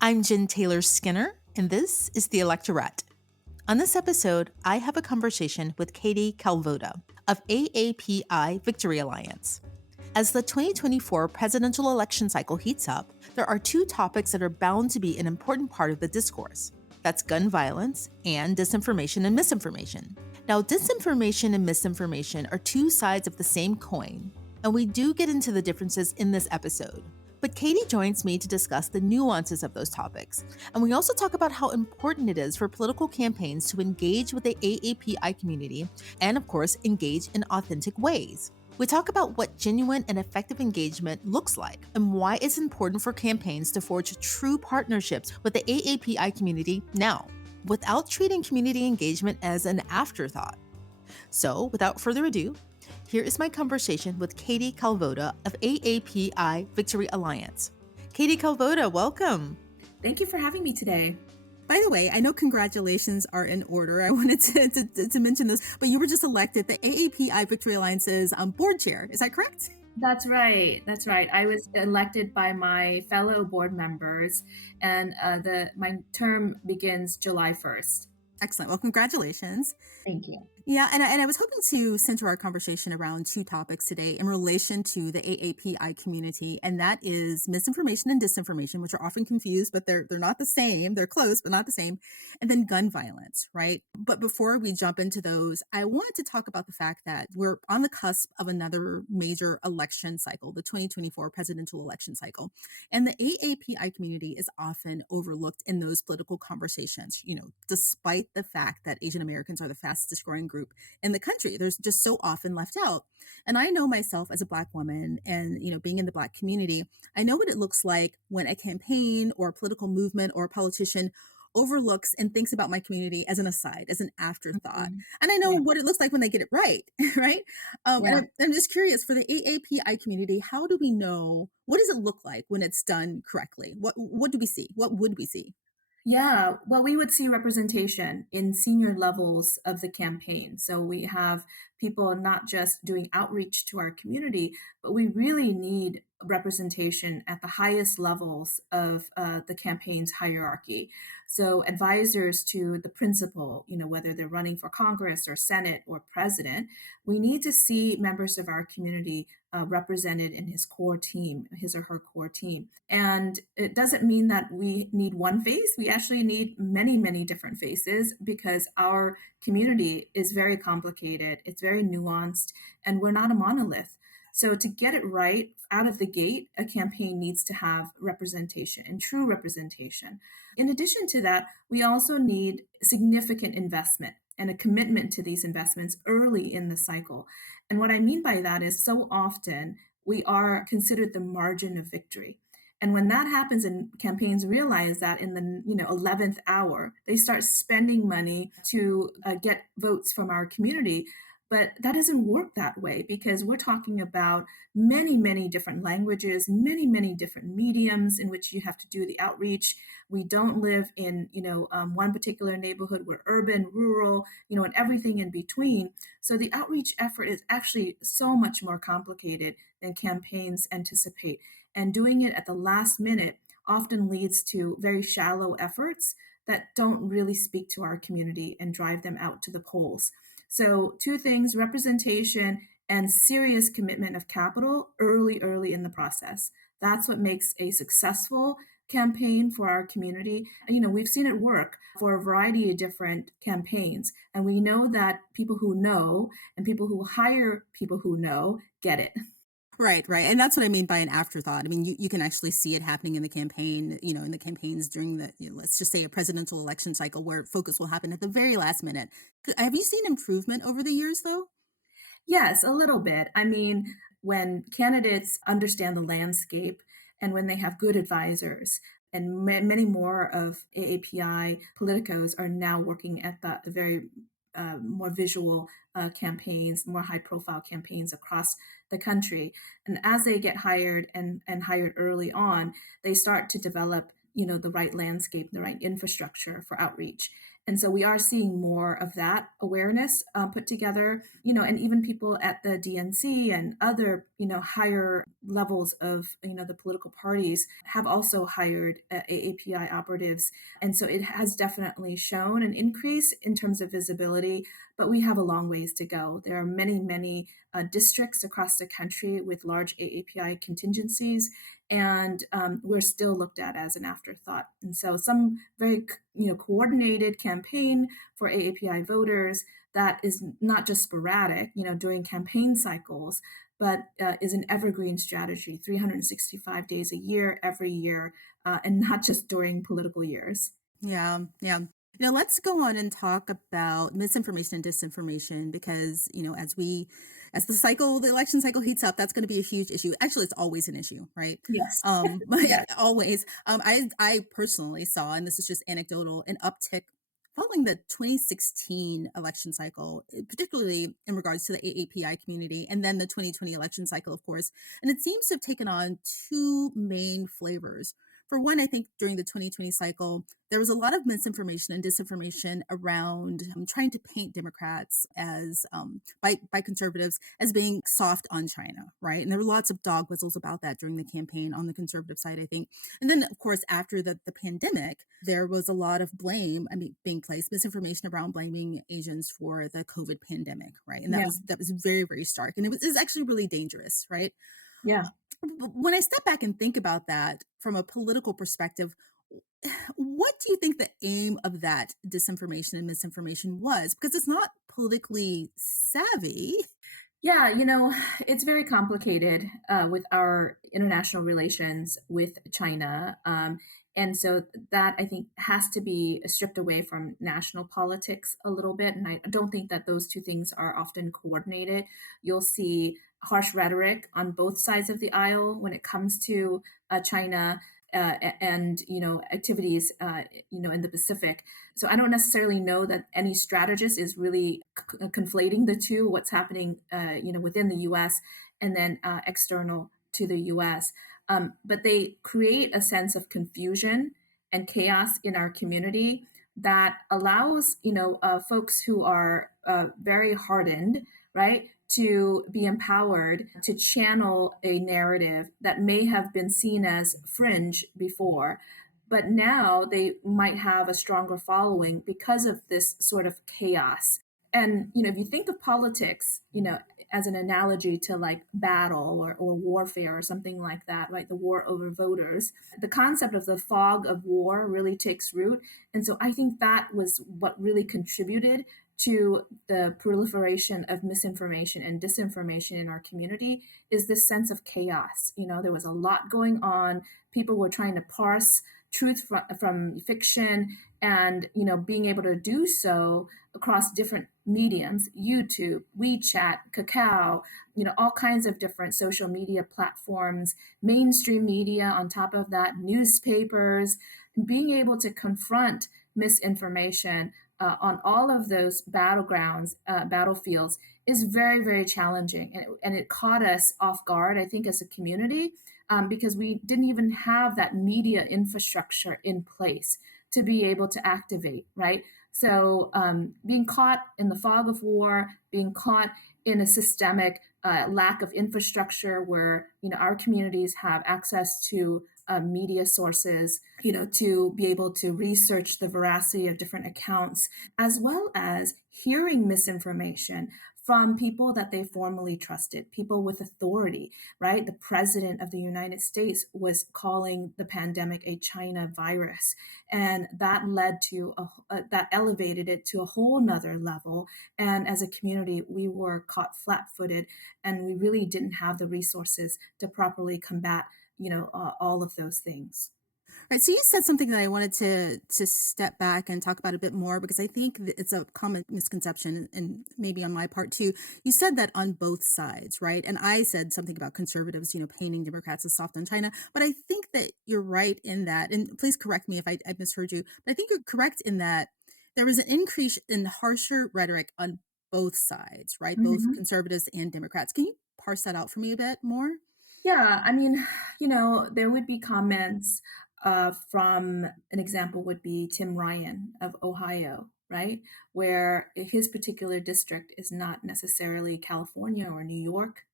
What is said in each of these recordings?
I'm Jen Taylor Skinner, and this is the Electorette. On this episode, I have a conversation with Katie Kalvoda of AAPI Victory Alliance. As the 2024 presidential election cycle heats up, there are two topics that are bound to be an important part of the discourse. That's gun violence and disinformation and misinformation. Now, disinformation and misinformation are two sides of the same coin, and we do get into the differences in this episode. But Katie joins me to discuss the nuances of those topics. And we also talk about how important it is for political campaigns to engage with the AAPI community and, of course, engage in authentic ways. We talk about what genuine and effective engagement looks like and why it's important for campaigns to forge true partnerships with the AAPI community now, without treating community engagement as an afterthought. So, without further ado, here is my conversation with Katie Kalvoda of AAPI Victory Alliance. Katie Kalvoda, welcome. Thank you for having me today. By the way, I know congratulations are in order. I wanted to mention this, but you were just elected the AAPI Victory Alliance's board chair. Is that correct? That's right. I was elected by my fellow board members, and my term begins July 1st. Excellent. Well, congratulations. Thank you. Yeah, and I was hoping to center our conversation around two topics today in relation to the AAPI community, and that is misinformation and disinformation, which are often confused, but they're not the same. They're close, but not the same. And then gun violence, right? But before we jump into those, I wanted to talk about the fact that we're on the cusp of another major election cycle, the 2024 presidential election cycle. And the AAPI community is often overlooked in those political conversations, despite the fact that Asian Americans are the fastest growing group in the country. There's just so often left out. And I know myself as a Black woman and, being in the Black community, I know what it looks like when a campaign or a political movement or a politician overlooks and thinks about my community as an aside, as an afterthought. Mhm. And I know Yeah. what it looks like when they get it right, right? Yeah. I'm just curious, for the AAPI community, how do we know, what does it look like when it's done correctly? What do we see? What would we see? Yeah, well, we would see representation in senior levels of the campaign. So we have people not just doing outreach to our community, but we really need representation at the highest levels of the campaign's hierarchy. So advisors to the principal, whether they're running for Congress or Senate or president, we need to see members of our community represented in his or her core team. And it doesn't mean that we need one face. We actually need many, many different faces because our community is very complicated. It's very nuanced, and we're not a monolith. So to get it right out of the gate, a campaign needs to have representation and true representation. In addition to that, we also need significant investment and a commitment to these investments early in the cycle. And what I mean by that is so often we are considered the margin of victory. And when that happens and campaigns realize that in the 11th hour, they start spending money to get votes from our community. But that doesn't work that way because we're talking about many, many different languages, many, many different mediums in which you have to do the outreach. We don't live in, one particular neighborhood. We're urban, rural, and everything in between. So the outreach effort is actually so much more complicated than campaigns anticipate. And doing it at the last minute often leads to very shallow efforts that don't really speak to our community and drive them out to the polls. So two things, representation and serious commitment of capital early in the process. That's what makes a successful campaign for our community. And, we've seen it work for a variety of different campaigns. And we know that people who know and people who hire people who know get it. Right. And that's what I mean by an afterthought. I mean, you can actually see it happening in the campaign, in the campaigns during the, let's just say a presidential election cycle where focus will happen at the very last minute. Have you seen improvement over the years, though? Yes, a little bit. I mean, when candidates understand the landscape and when they have good advisors, and many more of AAPI politicos are now working at the very more visual campaigns, more high profile campaigns across the country. And as they get hired and hired early on, they start to develop the right landscape, the right infrastructure for outreach. And so we are seeing more of that awareness put together, and even people at the DNC and other, higher levels of, the political parties have also hired AAPI operatives. And so it has definitely shown an increase in terms of visibility, but we have a long ways to go. There are many, many districts across the country with large AAPI contingencies, and we're still looked at as an afterthought. And so some very coordinated campaign for AAPI voters that is not just sporadic, during campaign cycles, but is an evergreen strategy, 365 days a year, every year, and not just during political years. Yeah, yeah. Let's go on and talk about misinformation and disinformation because, as the election cycle heats up, that's going to be a huge issue. Actually, it's always an issue, right? Yes. But Yes. always. I personally saw, and this is just anecdotal, an uptick following the 2016 election cycle, particularly in regards to the AAPI community, and then the 2020 election cycle, of course. And it seems to have taken on two main flavors. For one, I think during the 2020 cycle, there was a lot of misinformation and disinformation around trying to paint Democrats as by conservatives as being soft on China, right? And there were lots of dog whistles about that during the campaign on the conservative side, I think. And then, of course, after the pandemic, there was a lot of blame, being placed, misinformation around blaming Asians for the COVID pandemic, right? And that Yeah. was very, very stark, and it was actually really dangerous, right? Yeah. When I step back and think about that from a political perspective, what do you think the aim of that disinformation and misinformation was? Because it's not politically savvy. Yeah, it's very complicated with our international relations with China. And so that I think has to be stripped away from national politics a little bit. And I don't think that those two things are often coordinated. You'll see harsh rhetoric on both sides of the aisle when it comes to China. And activities in the Pacific. So I don't necessarily know that any strategist is really conflating the two, what's happening within the U.S. and then external to the U.S. But they create a sense of confusion and chaos in our community that allows folks who are very hardened, right, to be empowered to channel a narrative that may have been seen as fringe before, but now they might have a stronger following because of this sort of chaos. And if you think of politics, as an analogy to like battle or warfare or something like that, right? The war over voters, the concept of the fog of war really takes root. And so I think that was what really contributed to the proliferation of misinformation and disinformation in our community is this sense of chaos. There was a lot going on. People were trying to parse truth from fiction, and being able to do so across different mediums, YouTube, WeChat, Kakao, all kinds of different social media platforms, mainstream media on top of that, newspapers, being able to confront misinformation on all of those battlefields is very, very challenging. And it caught us off guard, I think, as a community, because we didn't even have that media infrastructure in place to be able to activate, right? So being caught in the fog of war, being caught in a systemic lack of infrastructure where our communities have access to media sources, to be able to research the veracity of different accounts, as well as hearing misinformation from people that they formerly trusted, people with authority, right? The president of the United States was calling the pandemic a China virus. And that led to, that elevated it to a whole nother level. And as a community, we were caught flat footed and we really didn't have the resources to properly combat, all of those things. Right. So you said something that I wanted to step back and talk about a bit more because I think that it's a common misconception and maybe on my part too. You said that on both sides, right? And I said something about conservatives, painting Democrats as soft on China. But I think that you're right in that, and please correct me if I misheard you, but I think you're correct in that there was an increase in harsher rhetoric on both sides, right? Both Mhm. conservatives and Democrats. Can you parse that out for me a bit more? Yeah, I mean, there would be comments from an example would be Tim Ryan of Ohio, right? Where his particular district is not necessarily California or New York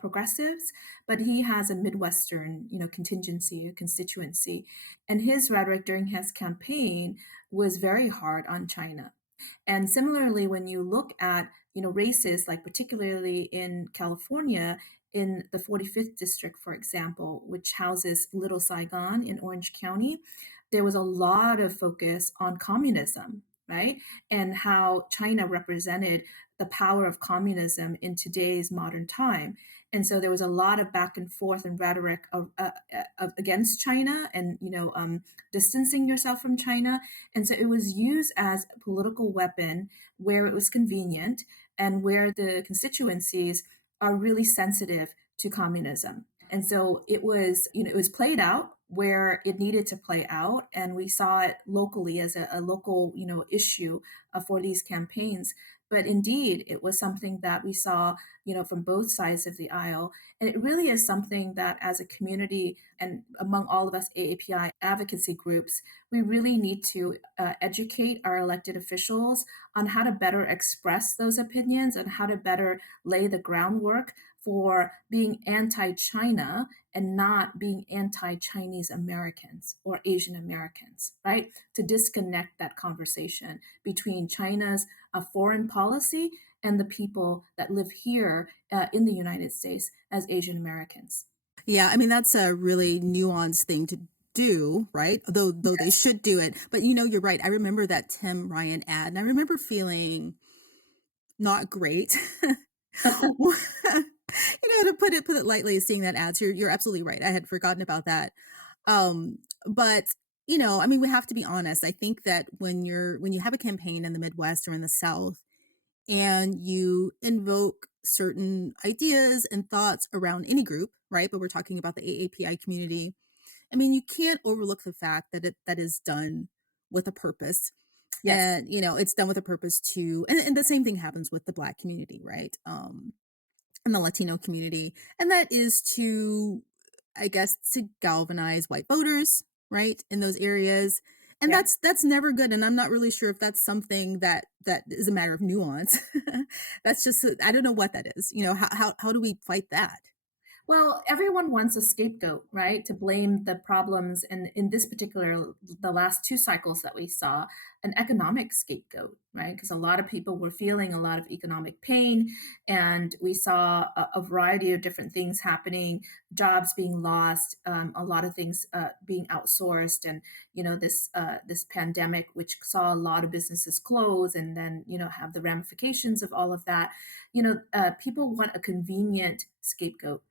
progressives, but he has a Midwestern, contingency or constituency. And his rhetoric during his campaign was very hard on China. And similarly, when you look at races, like particularly in California, in the 45th district, for example, which houses Little Saigon in Orange County, there was a lot of focus on communism, right? And how China represented the power of communism in today's modern time. And so there was a lot of back and forth and rhetoric against China and, distancing yourself from China. And so it was used as a political weapon where it was convenient and where the constituencies are really sensitive to communism. And so it was played out where it needed to play out. And we saw it locally as a local, issue for these campaigns. But indeed, it was something that we saw, from both sides of the aisle. And it really is something that as a community and among all of us AAPI advocacy groups, we really need to educate our elected officials on how to better express those opinions and how to better lay the groundwork for being anti-China and not being anti-Chinese Americans or Asian Americans, right? To disconnect that conversation between China's foreign policy and the people that live here in the United States as Asian Americans. Yeah, I mean, that's a really nuanced thing to do, right? Though they should do it. But you're right. I remember that Tim Ryan ad, and I remember feeling not great. To put it lightly, seeing that ad. So you're absolutely right. I had forgotten about that. But I mean, we have to be honest. I think that when you have a campaign in the Midwest or in the South, and you invoke certain ideas and thoughts around any group, right? But we're talking about the AAPI community. I mean, you can't overlook the fact that is done with a purpose. Yes. And it's done with a purpose to, and the same thing happens with the Black community, right? And the Latino community. And that is to, I guess, to galvanize white voters, right, in those areas. And Yeah. that's never good. And I'm not really sure if that's something that is a matter of nuance. That's just, I don't know what that is. How do we fight that? Well, everyone wants a scapegoat, right? To blame the problems. And in this particular, the last two cycles that we saw, an economic scapegoat, right? Because a lot of people were feeling a lot of economic pain. And we saw a variety of different things happening, jobs being lost, a lot of things being outsourced. And, this pandemic, which saw a lot of businesses close and then, have the ramifications of all of that. People want a convenient scapegoat.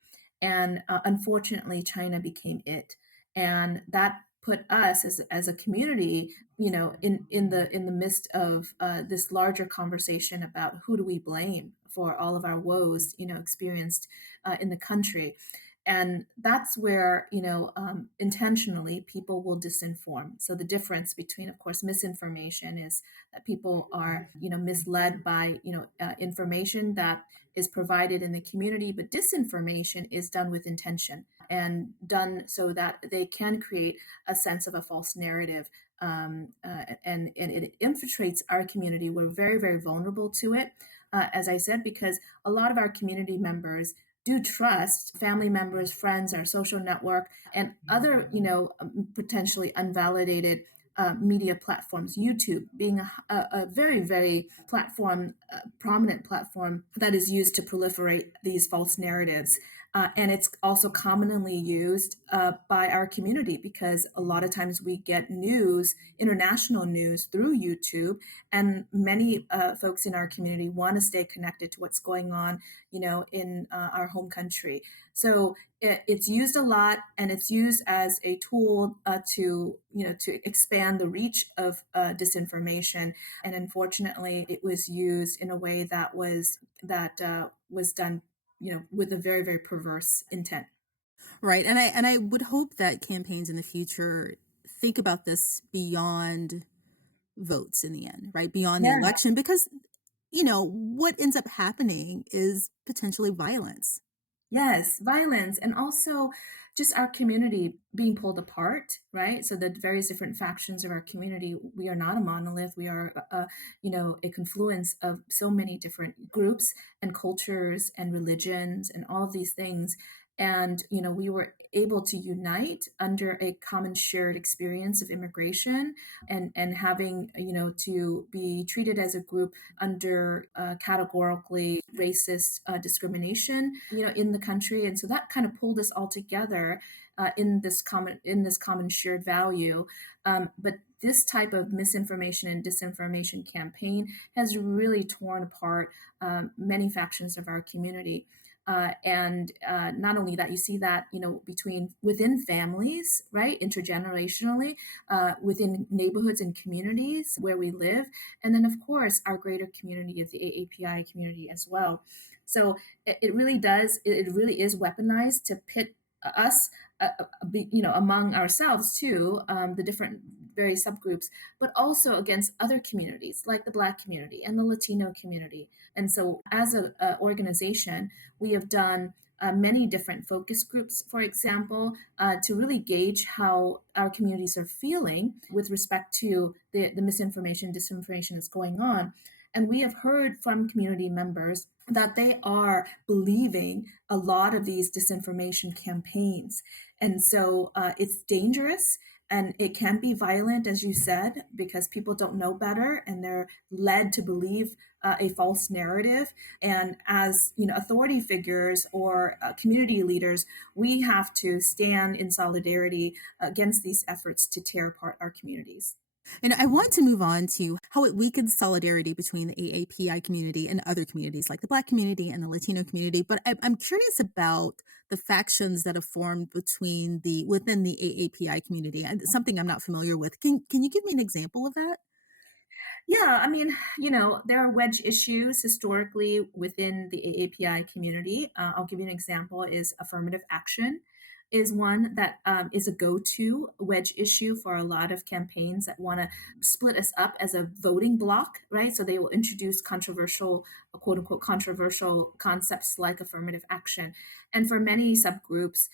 And unfortunately, China became it. And that put us as a community, in the midst of this larger conversation about who do we blame for all of our woes, experienced in the country. And that's where, intentionally people will disinform. So the difference between, of course, misinformation is that people are, misled by, information that is provided in the community, but disinformation is done with intention and done so that they can create a sense of a false narrative. And it infiltrates our community. We're very, very vulnerable to it, as I said, because a lot of our community members do trust family members, friends, our social network, and other, potentially unvalidated media platforms. YouTube being a very, very prominent platform that is used to proliferate these false narratives. And it's also commonly used by our community because a lot of times we get news, international news through YouTube, and many folks in our community want to stay connected to what's going on, in our home country. So it's used a lot, and it's used as a tool to expand the reach of disinformation. And unfortunately, it was used in a way that was done with a very, very perverse intent. Right. And I would hope that campaigns in the future think about this beyond votes in the end, right? Beyond the Yeah. election, because what ends up happening is potentially violence. Yes, violence. And also, just our community being pulled apart, right? So the various different factions of our community, we are not a monolith. We are, a confluence of so many different groups and cultures and religions and all of these things. And, we were able to unite under a common shared experience of immigration and having, to be treated as a group under categorically racist discrimination, in the country. And so that kind of pulled us all together in this common shared value. But this type of misinformation and disinformation campaign has really torn apart many factions of our community. And not only that, you see that within families, right, intergenerationally, within neighborhoods and communities where we live, and then of course our greater community of the AAPI community as well. So it really does. It really is weaponized to pit us, among ourselves too, the different various subgroups, but also against other communities like the Black community and the Latino community. And so, as a organization, we have done many different focus groups, for example, to really gauge how our communities are feeling with respect to the misinformation, disinformation that's going on. And we have heard from community members that they are believing a lot of these disinformation campaigns. And so it's dangerous and it can be violent, as you said, because people don't know better and they're led to believe a false narrative. And as authority figures or community leaders, we have to stand in solidarity against these efforts to tear apart our communities. And I want to move on to how it weakens solidarity between the AAPI community and other communities like the Black community and the Latino community. But I'm curious about the factions that have formed within the AAPI community. And something I'm not familiar with. Can you give me an example of that? Yeah, I mean, there are wedge issues historically within the AAPI community. I'll give you an example is affirmative action is one that is a go-to wedge issue for a lot of campaigns that want to split us up as a voting bloc, right? So they will introduce controversial, quote unquote, controversial concepts like affirmative action. And for many subgroups,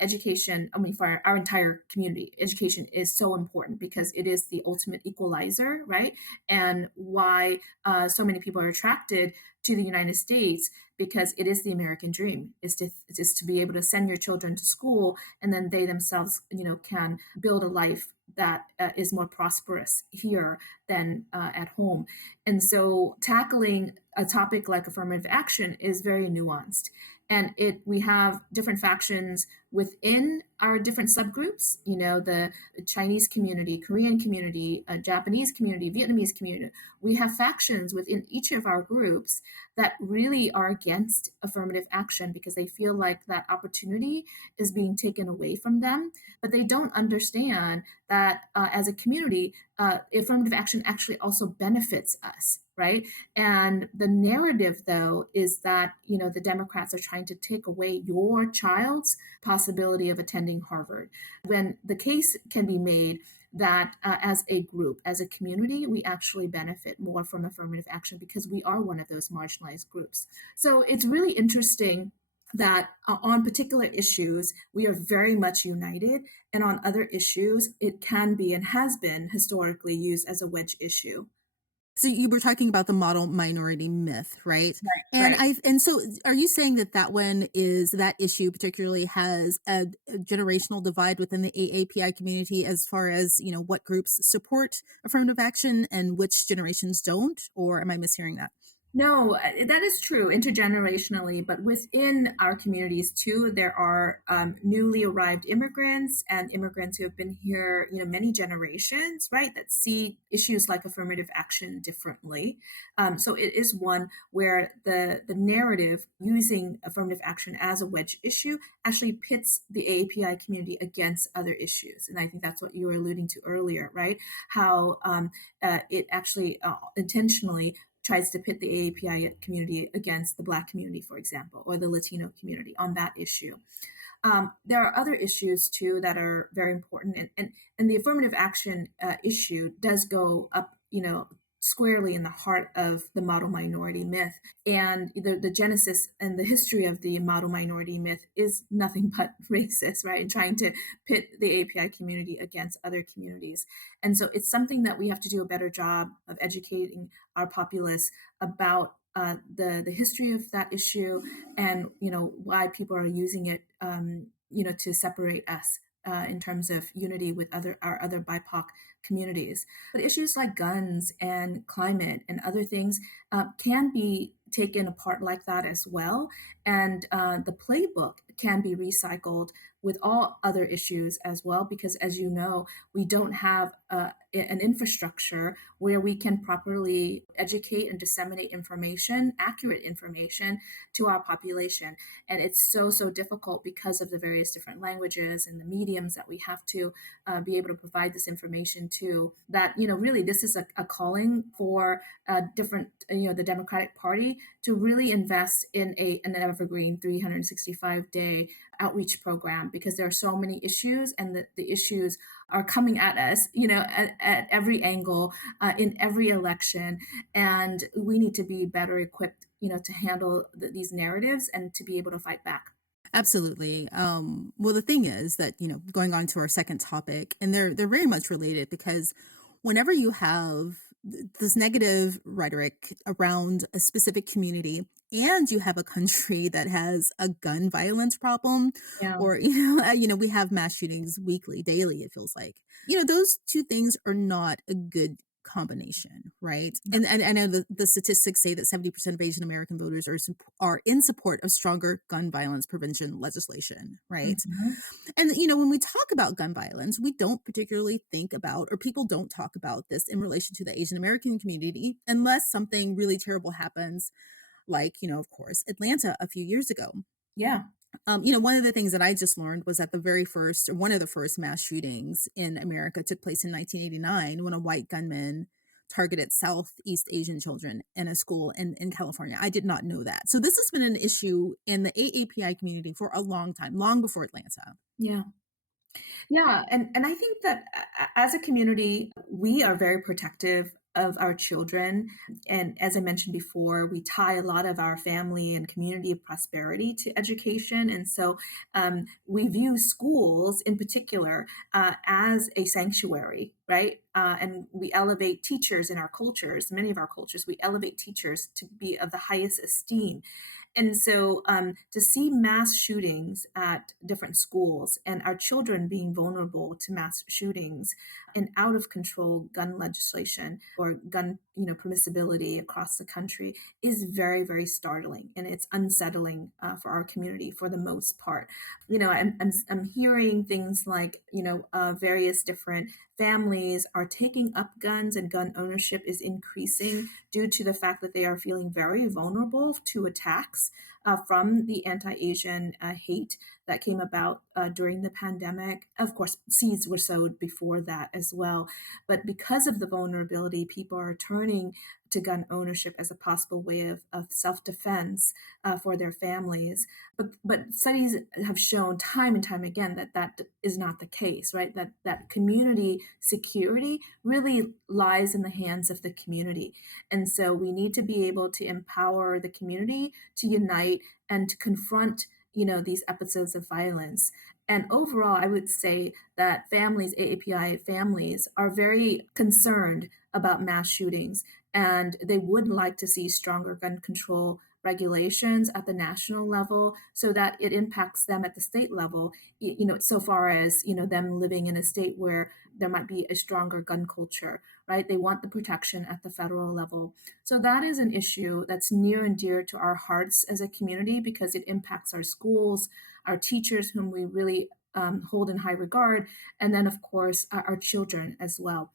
education, I mean, for our entire community, education is so important because it is the ultimate equalizer, right? And why so many people are attracted to the United States because it is the American dream is to be able to send your children to school and then they themselves can build a life that is more prosperous here than at home. And so tackling a topic like affirmative action is very nuanced. And we have different factions within our different subgroups, the Chinese community, Korean community, Japanese community, Vietnamese community. We have factions within each of our groups that really are against affirmative action because they feel like that opportunity is being taken away from them. But they don't understand that as a community, affirmative action actually also benefits us, right? And the narrative, though, is that the Democrats are trying to take away your child's possibility of attending Harvard. When the case can be made that as a group, as a community, we actually benefit more from affirmative action because we are one of those marginalized groups. So it's really interesting that on particular issues, we are very much united. And on other issues, it can be and has been historically used as a wedge issue. So you were talking about the model minority myth, right? Right, And right. so are you saying that that issue particularly has a generational divide within the AAPI community as far as, what groups support affirmative action and which generations don't? Or am I mishearing that? No, that is true intergenerationally, but within our communities too, there are newly arrived immigrants and immigrants who have been here, many generations, right? That see issues like affirmative action differently. So it is one where the narrative using affirmative action as a wedge issue actually pits the AAPI community against other issues, and I think that's what you were alluding to earlier, right? How it actually intentionally tries to pit the AAPI community against the Black community, for example, or the Latino community on that issue. There are other issues too that are very important, and the affirmative action issue does go up, squarely in the heart of the model minority myth. And the genesis and the history of the model minority myth is nothing but racist, right? And trying to pit the API community against other communities. And so it's something that we have to do a better job of educating our populace about the history of that issue, and why people are using it, to separate us in terms of unity with our other BIPOC communities. But issues like guns and climate and other things can be taken apart like that as well. And the playbook can be recycled with all other issues as well, because as you know, we don't have an infrastructure where we can properly educate and disseminate information, accurate information to our population. And it's so difficult because of the various different languages and the mediums that we have to be able to provide this information to. That really, this is a calling for different, the Democratic Party to really invest in an evergreen 365-day outreach program, because there are so many issues, and the issues are coming at us, at every angle, in every election, and we need to be better equipped, to handle these narratives and to be able to fight back. Absolutely. Well, the thing is that, going on to our second topic, and they're very much related, because whenever you have this negative rhetoric around a specific community, and you have a country that has a gun violence problem, Yeah, or we have mass shootings weekly, daily, it feels like. Those two things are not a good combination, right? And I know the statistics say that 70% of Asian American voters are in support of stronger gun violence prevention legislation, right? mhm. And when we talk about gun violence, we don't particularly think about, or people don't talk about this in relation to the Asian American community, unless something really terrible happens, like, of course, Atlanta a few years ago. Yeah, One of the things that I just learned was that one of the first mass shootings in America took place in 1989, when a white gunman targeted Southeast Asian children in a school in California. I did not know that. So this has been an issue in the AAPI community for a long time, long before Atlanta. yeah. Yeah, and I think that as a community, we are very protective of our children. And as I mentioned before, we tie a lot of our family and community prosperity to education. And so we view schools in particular as a sanctuary, right? And we elevate teachers in our cultures, many of our cultures, we elevate teachers to be of the highest esteem. And so to see mass shootings at different schools, and our children being vulnerable to mass shootings, and out of control gun legislation or gun permissibility across the country, is very startling, and it's unsettling for our community for the most part. I'm hearing things like various different families are taking up guns, and gun ownership is increasing due to the fact that they are feeling very vulnerable to attacks from the anti-Asian hate that came about during the pandemic. Of course, seeds were sowed before that as well. But because of the vulnerability, people are turning to gun ownership as a possible way of self-defense for their families. But studies have shown time and time again that that is not the case, right? That community security really lies in the hands of the community. And so we need to be able to empower the community to unite and to confront these episodes of violence. And overall, I would say that families, AAPI families, are very concerned about mass shootings, and they would like to see stronger gun control regulations at the national level, so that it impacts them at the state level, so far as them living in a state where there might be a stronger gun culture, right? They want the protection at the federal level. So that is an issue that's near and dear to our hearts as a community, because it impacts our schools, our teachers, whom we really hold in high regard, and then, of course, our children as well.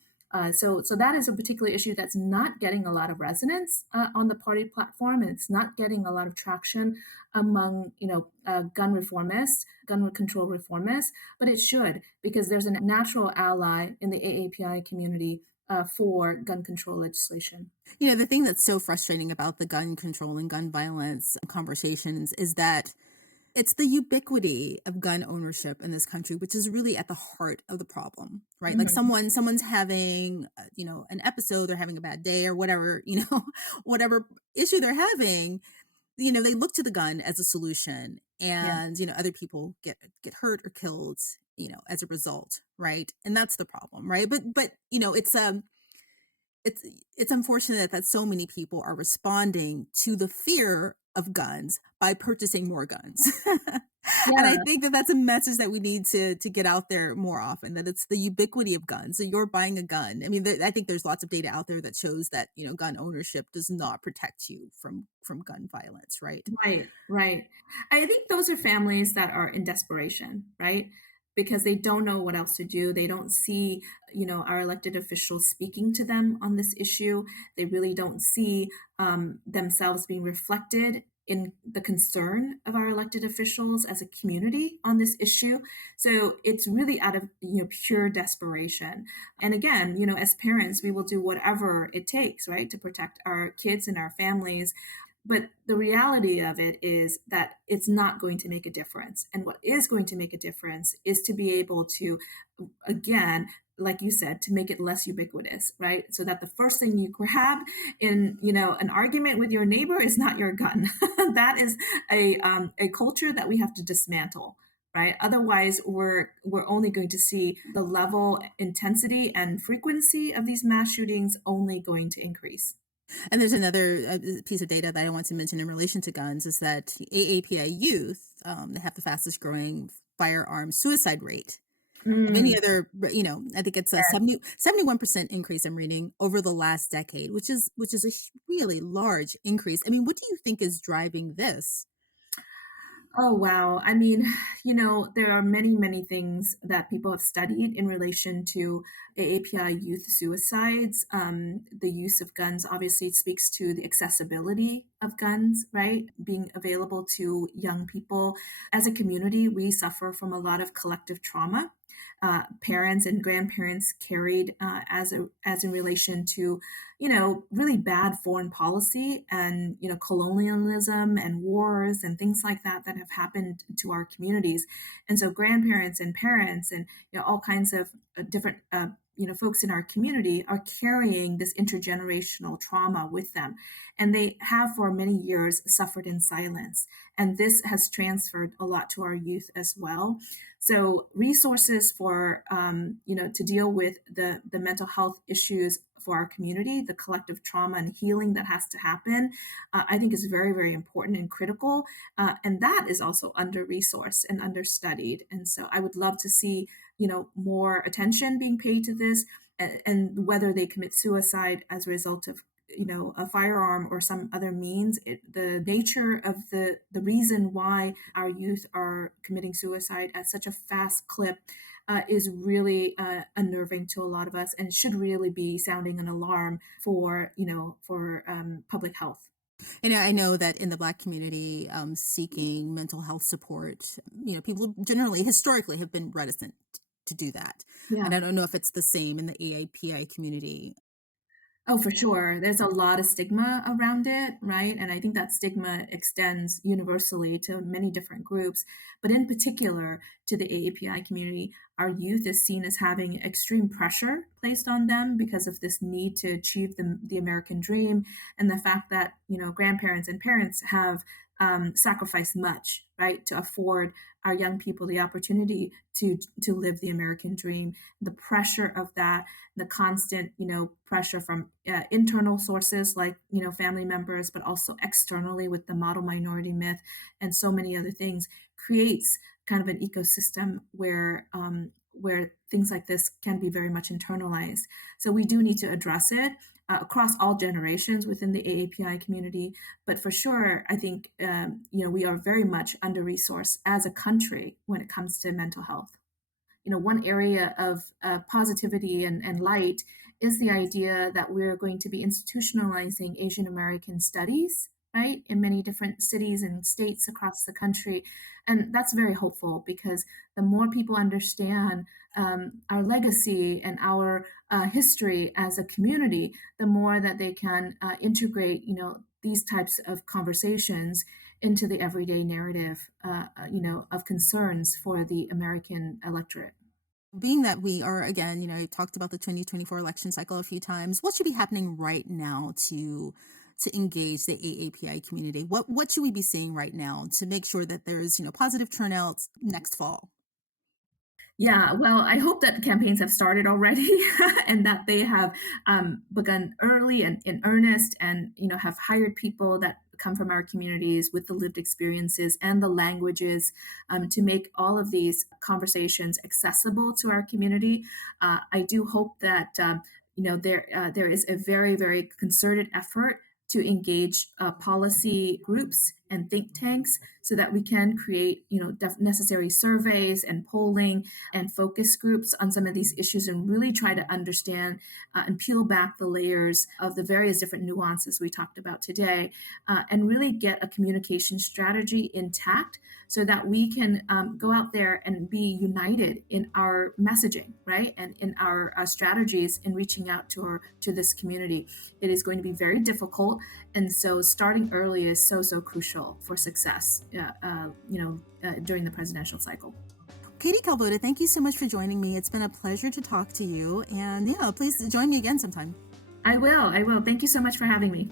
So that is a particular issue that's not getting a lot of resonance on the party platform, and it's not getting a lot of traction among gun reformists, gun control reformists, but it should, because there's a natural ally in the AAPI community for gun control legislation. The thing that's so frustrating about the gun control and gun violence conversations is that It's the ubiquity of gun ownership in this country, which is really at the heart of the problem, right? Like Mhm. someone's having, an episode, they're having a bad day or whatever, whatever issue they're having, they look to the gun as a solution, Yeah. and other people get hurt or killed, as a result, right? And that's the problem, right? But it's it's unfortunate that so many people are responding to the fear of guns by purchasing more guns. And I Yeah. think that that's a message that we need to get out there more often, that it's the ubiquity of guns. So you're buying a gun. I mean, I think there's lots of data out there that shows that, gun ownership does not protect you from gun violence, right? Right, right. I think those are families that are in desperation, right? Because they don't know what else to do. They don't see, our elected officials speaking to them on this issue. They really don't see themselves being reflected in the concern of our elected officials as a community on this issue. So it's really out of, pure desperation. And again, as parents, we will do whatever it takes, right, to protect our kids and our families, but the reality of it is that it's not going to make a difference. And what is going to make a difference is to be able to, again, like you said, to make it less ubiquitous, right? So that the first thing you grab in, an argument with your neighbor is not your gun. That is a culture that we have to dismantle. Right. Otherwise, we're only going to see the level, intensity, and frequency of these mass shootings only going to increase. And there's another piece of data that I want to mention in relation to guns is that AAPI youth, they have the fastest growing firearm suicide rate of any Mm, other, I think it's a yes. 71% increase I'm reading over the last decade, which is a really large increase. I mean, what do you think is driving this? Oh, wow. I mean, there are many, many things that people have studied in relation to AAPI youth suicides. The use of guns obviously speaks to the accessibility of guns, right? Being available to young people. As a community, we suffer from a lot of collective trauma. Parents and grandparents carried as in relation to really bad foreign policy and, colonialism and wars and things like that that have happened to our communities. And so grandparents and parents and, all kinds of different, folks in our community are carrying this intergenerational trauma with them. And they have for many years suffered in silence. And this has transferred a lot to our youth as well. So resources for, to deal with the mental health issues for our community, the collective trauma and healing that has to happen, I think is very, very important and critical. And that is also under resourced and understudied. And so I would love to see, more attention being paid to this, and whether they commit suicide as a result of a firearm or some other means, the nature of the reason why our youth are committing suicide at such a fast clip is really unnerving to a lot of us, and should really be sounding an alarm for public health. And I know that in the Black community, seeking mental health support, people generally, historically, have been reticent to do that. And Yeah. I don't know if it's the same in the AAPI community. Oh, for sure. There's a lot of stigma around it, right? And I think that stigma extends universally to many different groups, but in particular to the AAPI community. Our youth is seen as having extreme pressure placed on them because of this need to achieve the American dream, and the fact that, grandparents and parents have sacrificed much, right, to afford our young people the opportunity to live the American dream. The pressure of that, the constant, pressure from internal sources like, family members, but also externally with the model minority myth and so many other things, creates kind of an ecosystem where things like this can be very much internalized. So we do need to address it across all generations within the AAPI community. But for sure, I think we are very much under resourced as a country when it comes to mental health. One area of positivity and light is the idea that we're going to be institutionalizing Asian American studies, right, in many different cities and states across the country. And that's very hopeful because the more people understand our legacy and our history as a community, the more that they can integrate, these types of conversations into the everyday narrative, of concerns for the American electorate. Being that we are, again, you talked about the 2024 election cycle a few times, what should be happening right now to engage the AAPI community? What should we be seeing right now to make sure that there's, positive turnouts next fall? Yeah, well, I hope that the campaigns have started already and that they have begun early and in earnest, and have hired people that come from our communities with the lived experiences and the languages to make all of these conversations accessible to our community. I do hope that there is a very, very concerted effort to engage policy groups and think tanks so that we can create necessary surveys and polling and focus groups on some of these issues, and really try to understand and peel back the layers of the various different nuances we talked about today, and really get a communication strategy intact so that we can go out there and be united in our messaging, right, and in our strategies in reaching out to this community. It is going to be very difficult, and so starting early is so crucial for success. During the presidential cycle. Katie Kalvoda, thank you so much for joining me. It's been a pleasure to talk to you. And yeah, please join me again sometime. I will. Thank you so much for having me.